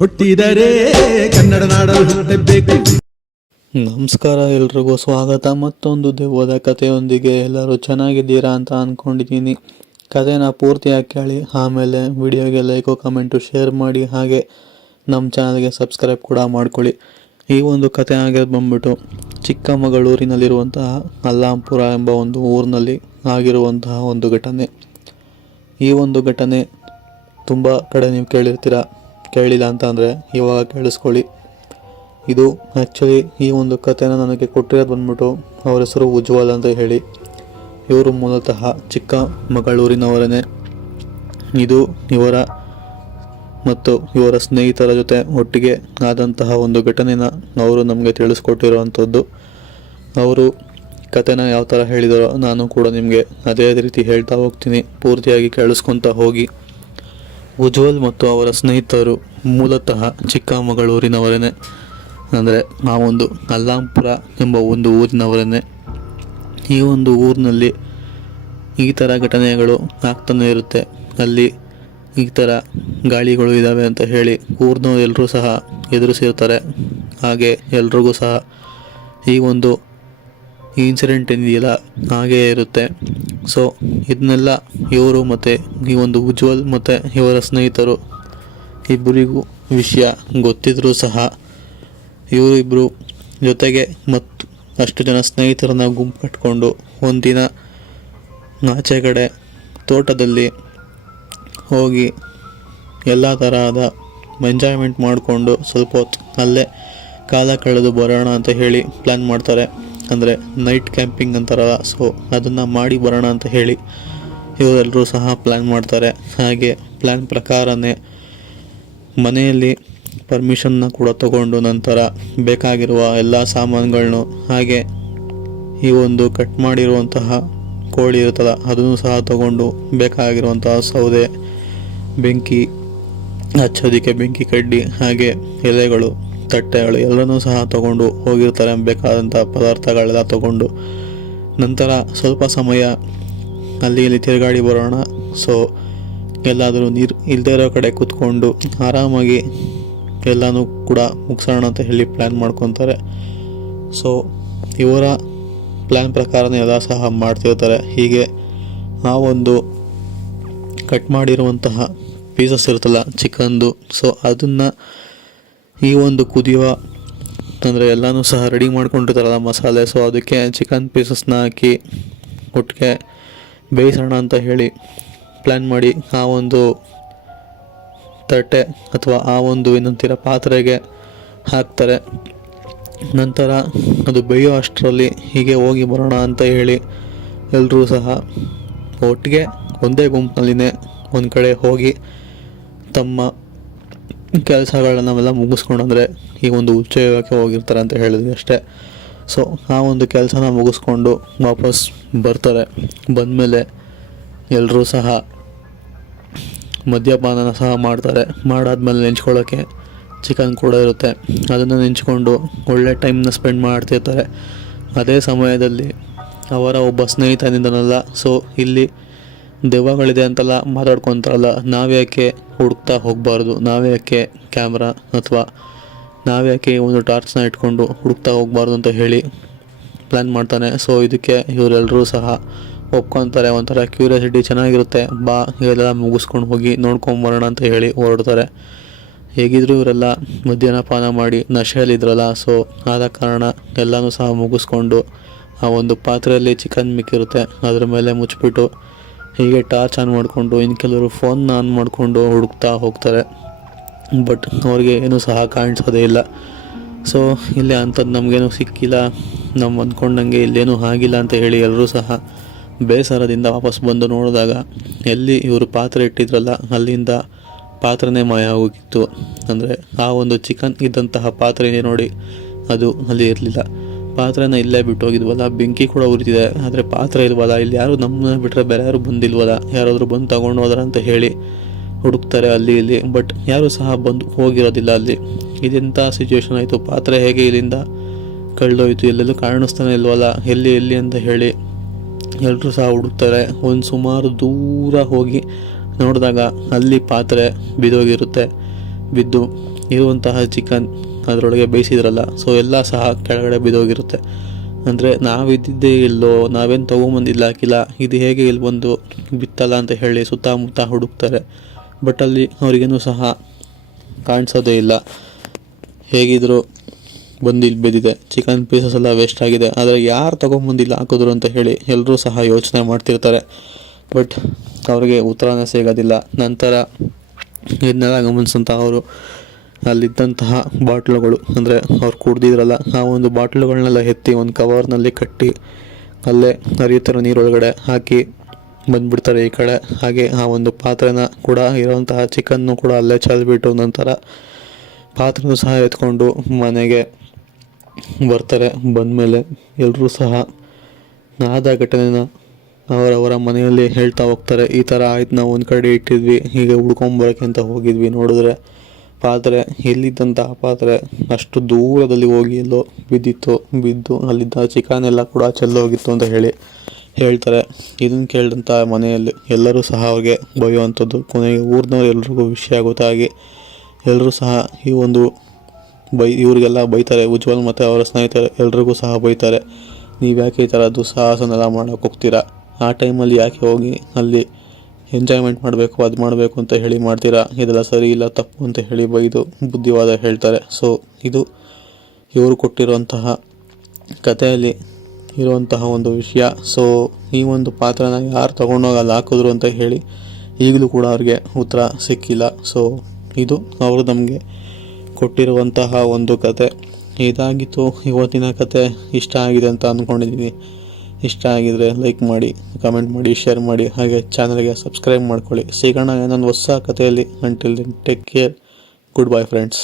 ಹುಟ್ಟಿದರೆ ಕನ್ನಡ ನಾಡಲು ಹುಟ್ಟಬೇಕು. ನಮಸ್ಕಾರ, ಎಲ್ರಿಗೂ ಸ್ವಾಗತ. ಮತ್ತೊಂದು ದೆವ್ವದ ಕಥೆಯೊಂದಿಗೆ. ಎಲ್ಲರೂ ಚೆನ್ನಾಗಿದ್ದೀರಾ ಅಂತ ಅಂದ್ಕೊಂಡಿದ್ದೀನಿ. ಕಥೆನ ಪೂರ್ತಿಯಾಗಿ ಕೇಳಿ, ಆಮೇಲೆ ವಿಡಿಯೋಗೆ ಲೈಕು ಕಮೆಂಟು ಶೇರ್ ಮಾಡಿ, ಹಾಗೆ ನಮ್ಮ ಚಾನಲ್ಗೆ ಸಬ್ಸ್ಕ್ರೈಬ್ ಕೂಡ ಮಾಡ್ಕೊಳ್ಳಿ. ಈ ಒಂದು ಕಥೆ ಆಗಿರೋದು ಬಂದ್ಬಿಟ್ಟು ಚಿಕ್ಕಮಗಳೂರಿನಲ್ಲಿರುವಂತಹ ಅಲ್ಲಾಂಪುರ ಎಂಬ ಒಂದು ಊರಿನಲ್ಲಿ ಆಗಿರುವಂತಹ ಒಂದು ಘಟನೆ. ಈ ಒಂದು ಘಟನೆ ತುಂಬ ಕಡೆ ನೀವು ಕೇಳಿಲ್ಲ ಅಂತ ಅಂದರೆ ಇವಾಗ ಕೇಳಿಸ್ಕೊಳ್ಳಿ. ಇದು ಆ್ಯಕ್ಚುಲಿ ಈ ಒಂದು ಕಥೆನ ನನಗೆ ಕೊಟ್ಟಿರೋದು ಬಂದ್ಬಿಟ್ಟು ಅವರ ಹೆಸರು ಉಜ್ವಲ್ ಅಂತ ಹೇಳಿ. ಇವರು ಮೂಲತಃ ಚಿಕ್ಕಮಗಳೂರಿನವರೇ. ಇದು ಇವರ ಮತ್ತು ಇವರ ಸ್ನೇಹಿತರ ಜೊತೆ ಒಟ್ಟಿಗೆ ಆದಂತಹ ಒಂದು ಘಟನೆನ ಅವರು ನಮಗೆ ತಿಳಿಸ್ಕೊಟ್ಟಿರುವಂಥದ್ದು. ಅವರು ಕಥೆನ ಯಾವ ಥರ ಹೇಳಿದಾರೋ ನಾನು ಕೂಡ ನಿಮಗೆ ಅದೇ ರೀತಿ ಹೇಳ್ತಾ ಹೋಗ್ತೀನಿ. ಪೂರ್ತಿಯಾಗಿ ಕೇಳಿಸ್ಕೊತಾ ಹೋಗಿ. ಉಜ್ವಲ್ ಮತ್ತು ಅವರ ಸ್ನೇಹಿತರು ಮೂಲತಃ ಚಿಕ್ಕಮಗಳೂರಿನವರೇ, ಅಂದರೆ ಆ ಒಂದು ಅಲ್ಲಾಂಪುರ ಎಂಬ ಒಂದು ಊರಿನವರೇ. ಈ ಒಂದು ಊರಿನಲ್ಲಿ ಈ ಥರ ಘಟನೆಗಳು ಆಗ್ತಾನೆ ಇರುತ್ತೆ. ಅಲ್ಲಿ ಈ ಥರ ಗಾಳಿಗಳು ಇದ್ದಾವೆ ಅಂತ ಹೇಳಿ ಊರಿನವ್ರು ಎಲ್ಲರೂ ಸಹ ಎದುರಿಸಿರ್ತಾರೆ. ಹಾಗೆ ಎಲ್ರಿಗೂ ಸಹ ಈ ಒಂದು ಇನ್ಸಿಡೆಂಟ್ ಏನಿದೆಯಲ್ಲ ಹಾಗೇ ಇರುತ್ತೆ. ಸೊ ಇದನ್ನೆಲ್ಲ ಇವರು ಮತ್ತು ಈ ಒಂದು ಉಜ್ವಲ್ ಮತ್ತು ಇವರ ಸ್ನೇಹಿತರು ಇಬ್ಬರಿಗೂ ವಿಷಯ ಗೊತ್ತಿದ್ರೂ ಸಹ ಇವರಿಬ್ಬರು ಜೊತೆಗೆ ಮತ್ತು ಅಷ್ಟು ಜನ ಸ್ನೇಹಿತರನ್ನ ಗುಂಪು ಕಟ್ಕೊಂಡು ಒಂದಿನ ಆಚೆ ಕಡೆ ತೋಟದಲ್ಲಿ ಹೋಗಿ ಎಲ್ಲ ತರಹದ ಎಂಜಾಯ್ಮೆಂಟ್ ಮಾಡಿಕೊಂಡು ಸ್ವಲ್ಪ ಹೊತ್ತು ಅಲ್ಲೇ ಕಾಲ ಕಳೆದು ಬರೋಣ ಅಂತ ಹೇಳಿ ಪ್ಲ್ಯಾನ್ ಮಾಡ್ತಾರೆ. ಅಂದರೆ ನೈಟ್ ಕ್ಯಾಂಪಿಂಗ್ ಅಂತಾರಲ್ಲ, ಸೊ ಅದನ್ನು ಮಾಡಿ ಬರೋಣ ಅಂತ ಹೇಳಿ ಇವರೆಲ್ಲರೂ ಸಹ ಪ್ಲ್ಯಾನ್ ಮಾಡ್ತಾರೆ. ಹಾಗೆ ಪ್ಲ್ಯಾನ್ ಪ್ರಕಾರನೇ ಮನೆಯಲ್ಲಿ ಪರ್ಮಿಷನ್ನ ಕೂಡ ತಗೊಂಡು ನಂತರ ಬೇಕಾಗಿರುವ ಎಲ್ಲ ಸಾಮಾನುಗಳನ್ನು, ಹಾಗೆ ಈ ಒಂದು ಕಟ್ ಮಾಡಿರುವಂತಹ ಕೋಳಿ ಇರುತ್ತಲ್ಲ ಅದನ್ನು ಸಹ ತಗೊಂಡು ಬೇಕಾಗಿರುವಂತಹ ಸೌದೆ, ಬೆಂಕಿ ಹಚ್ಚೋದಕ್ಕೆ ಬೆಂಕಿ ಕಡ್ಡಿ, ಹಾಗೆ ಎಲೆಗಳು, ತಟ್ಟೆಗಳು ಎಲ್ಲನೂ ಸಹ ತಗೊಂಡು ಹೋಗಿರ್ತಾರೆ. ಬೇಕಾದಂಥ ಪದಾರ್ಥಗಳೆಲ್ಲ ತಗೊಂಡು ನಂತರ ಸ್ವಲ್ಪ ಸಮಯ ಅಲ್ಲಿ ಇಲ್ಲಿ ತಿರುಗಾಡಿ ಬರೋಣ, ಸೊ ಎಲ್ಲಾದರೂ ನೀರು ಇಲ್ಲದೇ ಇರೋ ಕಡೆ ಕೂತ್ಕೊಂಡು ಆರಾಮಾಗಿ ಎಲ್ಲನೂ ಕೂಡ ಮುಗಿಸೋಣ ಅಂತ ಹೇಳಿ ಪ್ಲ್ಯಾನ್ ಮಾಡ್ಕೊತಾರೆ. ಸೊ ಇವರ ಪ್ಲ್ಯಾನ್ ಪ್ರಕಾರನೇ ಎಲ್ಲ ಸಹ ಮಾಡ್ತಿರ್ತಾರೆ. ಹೀಗೆ ಆ ಒಂದು ಕಟ್ ಮಾಡಿರುವಂತಹ ಪೀಸಸ್ ಇರುತ್ತಲ್ಲ ಚಿಕನ್ದು, ಸೊ ಅದನ್ನು ಈ ಒಂದು ಕುದಿಯುವ, ಅಂದರೆ ಎಲ್ಲನೂ ಸಹ ರೆಡಿ ಮಾಡ್ಕೊಂಡಿರ್ತಾರಲ್ಲ ಮಸಾಲೆ, ಸೊ ಅದಕ್ಕೆ ಚಿಕನ್ ಪೀಸಸ್ನ ಹಾಕಿ ಒಟ್ಟಿಗೆ ಬೇಯಿಸೋಣ ಅಂತ ಹೇಳಿ ಪ್ಲ್ಯಾನ್ ಮಾಡಿ ಆ ಒಂದು ತಟ್ಟೆ ಅಥವಾ ಆ ಒಂದು ಏನಂತೀರ ಪಾತ್ರೆಗೆ ಹಾಕ್ತಾರೆ. ನಂತರ ಅದು ಬೇಯೋ ಅಷ್ಟರಲ್ಲಿ ಹೀಗೆ ಹೋಗಿ ಬರೋಣ ಅಂತ ಹೇಳಿ ಎಲ್ಲರೂ ಸಹ ಒಟ್ಟಿಗೆ ಒಂದೇ ಗುಂಪಿನಲ್ಲಿನೇ ಒಂದು ಕಡೆ ಹೋಗಿ ತಮ್ಮ ಕೆಲಸಗಳನ್ನೆಲ್ಲ ಮುಗಿಸ್ಕೊಂಡು, ಅಂದರೆ ಈ ಒಂದು ಉಚ್ಚಯೋಗಕ್ಕೆ ಹೋಗಿರ್ತಾರೆ ಅಂತ ಹೇಳಿದ್ವಿ ಅಷ್ಟೇ. ಸೊ ಆ ಒಂದು ಕೆಲಸನ ಮುಗಿಸ್ಕೊಂಡು ವಾಪಸ್ ಬರ್ತಾರೆ. ಬಂದಮೇಲೆ ಎಲ್ಲರೂ ಸಹ ಮದ್ಯಪಾನನ ಸಹ ಮಾಡ್ತಾರೆ. ಮಾಡಾದ್ಮೇಲೆ ನೆಂಚ್ಕೊಳ್ಳೋಕ್ಕೆ ಚಿಕನ್ ಕೂಡ ಇರುತ್ತೆ. ಅದನ್ನು ನೆಂಚ್ಕೊಂಡು ಒಳ್ಳೆ ಟೈಮ್ನ ಸ್ಪೆಂಡ್ ಮಾಡ್ತಿರ್ತಾರೆ. ಅದೇ ಸಮಯದಲ್ಲಿ ಅವರ ಒಬ್ಬ ಸ್ನೇಹಿತನಿಂದನಲ್ಲ, ಸೊ ಇಲ್ಲಿ ದೆವ್ವಗಳಿದೆ ಅಂತೆಲ್ಲ ಮಾತಾಡ್ಕೊತಾರಲ್ಲ, ನಾವ್ಯಾಕೆ ಹುಡುಕ್ತಾ ಹೋಗಬಾರ್ದು, ನಾವ್ಯಾಕೆ ಕ್ಯಾಮ್ರಾ ಅಥವಾ ನಾವ್ಯಾಕೆ ಒಂದು ಟಾರ್ಚ್ನ ಇಟ್ಕೊಂಡು ಹುಡುಕ್ತಾ ಹೋಗಬಾರ್ದು ಅಂತ ಹೇಳಿ ಪ್ಲ್ಯಾನ್ ಮಾಡ್ತಾನೆ. ಸೊ ಇದಕ್ಕೆ ಇವರೆಲ್ಲರೂ ಸಹ ಒಪ್ಕೊತಾರೆ. ಒಂಥರ ಕ್ಯೂರಿಯಾಸಿಟಿ ಚೆನ್ನಾಗಿರುತ್ತೆ, ಬಾ ಇವೆಲ್ಲ ಮುಗಿಸ್ಕೊಂಡು ಹೋಗಿ ನೋಡ್ಕೊಂಬರೋಣ ಅಂತ ಹೇಳಿ ಹೊರಡ್ತಾರೆ. ಹೇಗಿದ್ರು ಇವರೆಲ್ಲ ಮಧ್ಯಾಹ್ನ ಪಾನ ಮಾಡಿ ನಶೆಯಲ್ಲಿದ್ರಲ್ಲ, ಸೊ ಆದ ಕಾರಣ ಎಲ್ಲನೂ ಸಹ ಮುಗಿಸ್ಕೊಂಡು ಆ ಒಂದು ಪಾತ್ರೆಯಲ್ಲಿ ಚಿಕನ್ ಮಿಕ್ಕಿರುತ್ತೆ ಅದ್ರ ಮೇಲೆ ಮುಚ್ಚಿಬಿಟ್ಟು ಹೀಗೆ ಟಾರ್ಚ್ ಆನ್ ಮಾಡಿಕೊಂಡು, ಇನ್ನು ಕೆಲವರು ಫೋನ್ನ ಆನ್ ಮಾಡಿಕೊಂಡು ಹುಡುಕ್ತಾ ಹೋಗ್ತಾರೆ. ಬಟ್ ಅವ್ರಿಗೆ ಏನೂ ಸಹ ಕಾಣಿಸೋದೇ ಇಲ್ಲ. ಸೊ ಇಲ್ಲಿ ಅಂಥದ್ದು ನಮಗೇನು ಸಿಕ್ಕಿಲ್ಲ, ನಾವು ಅಂದ್ಕೊಂಡಂಗೆ ಇಲ್ಲೇನೂ ಆಗಿಲ್ಲ ಅಂತ ಹೇಳಿ ಎಲ್ಲರೂ ಸಹ ಬೇಸರದಿಂದ ವಾಪಸ್ ಬಂದು ನೋಡಿದಾಗ ಎಲ್ಲಿ ಇವರು ಪಾತ್ರೆ ಇಟ್ಟಿದ್ರಲ್ಲ ಅಲ್ಲಿಂದ ಪಾತ್ರೆನೇ ಮಾಯ ಹೋಗಿತ್ತು. ಅಂದರೆ ಆ ಒಂದು ಚಿಕನ್ ಇದ್ದಂತಹ ಪಾತ್ರೆನೇ ನೋಡಿ ಅದು ಅಲ್ಲಿ ಇರಲಿಲ್ಲ. ಪಾತ್ರೆನ ಇಲ್ಲೇ ಬಿಟ್ಟು ಹೋಗಿದ್ವಲ್ಲ, ಬೆಂಕಿ ಕೂಡ ಉರಿತಿದೆ, ಆದರೆ ಪಾತ್ರೆ ಇಲ್ವಲ್ಲ, ಇಲ್ಲಿ ಯಾರು ನಮ್ಮನ್ನ ಬಿಟ್ಟರೆ ಬೇರೆ ಯಾರು ಬಂದಿಲ್ವಲ್ಲ, ಯಾರಾದರೂ ಬಂದು ತಗೊಂಡು ಹೋದ್ರ ಅಂತ ಹೇಳಿ ಹುಡುಕ್ತಾರೆ ಅಲ್ಲಿ ಇಲ್ಲಿ. ಬಟ್ ಯಾರೂ ಸಹ ಬಂದು ಹೋಗಿರೋದಿಲ್ಲ ಅಲ್ಲಿ. ಇದೆಂಥ ಸಿಚುವೇಶನ್ ಆಯಿತು, ಪಾತ್ರೆ ಹೇಗೆ ಇಲ್ಲಿಂದ ಕಳೆದೋಯ್ತು, ಎಲ್ಲೆಲ್ಲೂ ಕಾಣಿಸ್ತಾನೆ ಇಲ್ವಲ್ಲ, ಎಲ್ಲಿ ಅಂತ ಹೇಳಿ ಎಲ್ಲರೂ ಸಹ ಹುಡುಕ್ತಾರೆ. ಒಂದು ಸುಮಾರು ದೂರ ಹೋಗಿ ನೋಡಿದಾಗ ಅಲ್ಲಿ ಪಾತ್ರೆ ಬಿದ್ದೋಗಿರುತ್ತೆ. ಬಿದ್ದು ಇರುವಂತಹ ಚಿಕನ್ ಅದರೊಳಗೆ ಬೇಯಿಸಿದ್ರಲ್ಲ, ಸೊ ಎಲ್ಲ ಸಹ ಕೆಳಗಡೆ ಬಿದ್ದೋಗಿರುತ್ತೆ. ಅಂದರೆ ನಾವಿದ್ದಿದ್ದೇ ಇಲ್ಲೋ, ನಾವೇನು ತೊಗೊಂಬಂದಿಲ್ಲ ಹಾಕಿಲ್ಲ, ಇದು ಹೇಗೆ ಇಲ್ಲಿ ಬಂದು ಬಿತ್ತಲ್ಲ ಅಂತ ಹೇಳಿ ಸುತ್ತಮುತ್ತ ಹುಡುಕ್ತಾರೆ. ಬಟ್ ಅಲ್ಲಿ ಅವ್ರಿಗೇನು ಸಹ ಕಾಣಿಸೋದೇ ಇಲ್ಲ. ಹೇಗಿದ್ರು ಬಂದು ಇಲ್ಲಿ ಬಿದ್ದಿದೆ, ಚಿಕನ್ ಪೀಸಸ್ ಎಲ್ಲ ವೇಸ್ಟ್ ಆಗಿದೆ, ಆದರೆ ಯಾರು ತೊಗೊಂಬಂದಿಲ್ಲ ಹಾಕಿದ್ರು ಅಂತ ಹೇಳಿ ಎಲ್ಲರೂ ಸಹ ಯೋಚನೆ ಮಾಡ್ತಿರ್ತಾರೆ. ಬಟ್ ಅವ್ರಿಗೆ ಉತ್ತರನೇ ಸಿಗೋದಿಲ್ಲ. ನಂತರ ಇದನ್ನೆಲ್ಲ ಗಮನಿಸಿದಂಥ ಅವರು ಅಲ್ಲಿದ್ದಂತಹ ಬಾಟ್ಲುಗಳು, ಅಂದರೆ ಅವ್ರು ಕುಡ್ದಿದ್ರಲ್ಲ ಆ ಒಂದು ಬಾಟ್ಲುಗಳನ್ನೆಲ್ಲ ಎತ್ತಿ ಒಂದು ಕವರ್ನಲ್ಲಿ ಕಟ್ಟಿ ಅಲ್ಲೇ ಹರಿಯುತ್ತಿರೋ ನೀರೊಳಗಡೆ ಹಾಕಿ ಬಂದುಬಿಡ್ತಾರೆ ಈ ಕಡೆ. ಹಾಗೆ ಆ ಒಂದು ಪಾತ್ರೆನ ಕೂಡ ಇರೋಂತಹ ಚಿಕನ್ನು ಕೂಡ ಅಲ್ಲೇ ಚೆಲ್ಬಿಟ್ಟು ನಂತರ ಪಾತ್ರೆನೂ ಸಹ ಎತ್ಕೊಂಡು ಮನೆಗೆ ಬರ್ತಾರೆ. ಬಂದಮೇಲೆ ಎಲ್ಲರೂ ಸಹ ಆದ ಘಟನೆನ ಅವರವರ ಮನೆಯಲ್ಲಿ ಹೇಳ್ತಾ ಹೋಗ್ತಾರೆ. ಈ ಥರ ಆಯ್ತು, ನಾವು ಒಂದು ಕಡೆ ಇಟ್ಟಿದ್ವಿ, ಹೀಗೆ ಹುಡ್ಕೊಂಬರೋಕ್ಕೆ ಅಂತ ಹೋಗಿದ್ವಿ, ನೋಡಿದ್ರೆ ಪಾತ್ರೆ ಎಲ್ಲಿದ್ದಂತಹ ಪಾತ್ರೆ ಅಷ್ಟು ದೂರದಲ್ಲಿ ಹೋಗಿ ಎಲ್ಲೋ ಬಿದ್ದು ಅಲ್ಲಿದ್ದ ಚಿಕನ್ ಎಲ್ಲ ಕೂಡ ಚೆಲ್ಲೋಗಿತ್ತು ಅಂತ ಹೇಳ್ತಾರೆ. ಇದನ್ನು ಕೇಳಿದಂಥ ಮನೆಯಲ್ಲಿ ಎಲ್ಲರೂ ಸಹ ಅವ್ರಿಗೆ ಬೈಯುವಂಥದ್ದು. ಕೊನೆಗೆ ಊರಿನವ್ರು ಎಲ್ರಿಗೂ ವಿಷಯ ಗೊತ್ತಾಗಿ ಎಲ್ಲರೂ ಸಹ ಈ ಒಂದು ಇವ್ರಿಗೆಲ್ಲ ಬೈತಾರೆ. ಉಜ್ವಲ್ ಮತ್ತು ಅವರ ಸ್ನೇಹಿತರು ಎಲ್ರಿಗೂ ಸಹ ಬೈತಾರೆ, ನೀವು ಯಾಕೆ ಈ ಥರ ದುಸ್ಸಾಹಸನೆಲ್ಲ ಮಾಡೋಕ್ಕೆ ಹೋಗ್ತೀರಾ, ಆ ಟೈಮಲ್ಲಿ ಯಾಕೆ ಹೋಗಿ ಅಲ್ಲಿ ಎಂಜಾಯ್ಮೆಂಟ್ ಮಾಡಬೇಕು, ಅದು ಮಾಡಬೇಕು ಅಂತ ಹೇಳಿ ಮಾಡ್ತೀರಾ, ಇದೆಲ್ಲ ಸರಿ ಇಲ್ಲ, ತಪ್ಪು ಅಂತ ಹೇಳಿ ಬೈದು ಬುದ್ಧಿವಾದ ಹೇಳ್ತಾರೆ. ಸೊ ಇದು ಇವರು ಕೊಟ್ಟಿರುವಂತಹ ಕಥೆಯಲ್ಲಿ ಇರುವಂತಹ ಒಂದು ವಿಷಯ. ಸೊ ಈ ಒಂದು ಪಾತ್ರನ ಯಾರು ತೊಗೊಂಡೋಗಿ ಅಲ್ಲಿ ಹಾಕಿದ್ರು ಅಂತ ಹೇಳಿ ಈಗಲೂ ಕೂಡ ಅವ್ರಿಗೆ ಉತ್ತರ ಸಿಕ್ಕಿಲ್ಲ. ಸೊ ಇದು ಅವರು ನಮಗೆ ಕೊಟ್ಟಿರುವಂತಹ ಒಂದು ಕತೆ. ಇದಾಗಿತ್ತು ಇವತ್ತಿನ ಕತೆ. ಇಷ್ಟ ಆಗಿದೆ ಅಂತ ಅಂದ್ಕೊಂಡಿದ್ದೀನಿ. ಇಷ್ಟ ಆಗಿದರೆ ಲೈಕ್ ಮಾಡಿ, ಕಮೆಂಟ್ ಮಾಡಿ, ಶೇರ್ ಮಾಡಿ, ಹಾಗೆ ಚಾನಲ್ಗೆ ಸಬ್ಸ್ಕ್ರೈಬ್ ಮಾಡ್ಕೊಳ್ಳಿ. ಸಿಗೋಣ ಇನ್ನೊಂದು ಹೊಸ ಕಥೆಯಲ್ಲಿ. Until then take care. Good bye friends.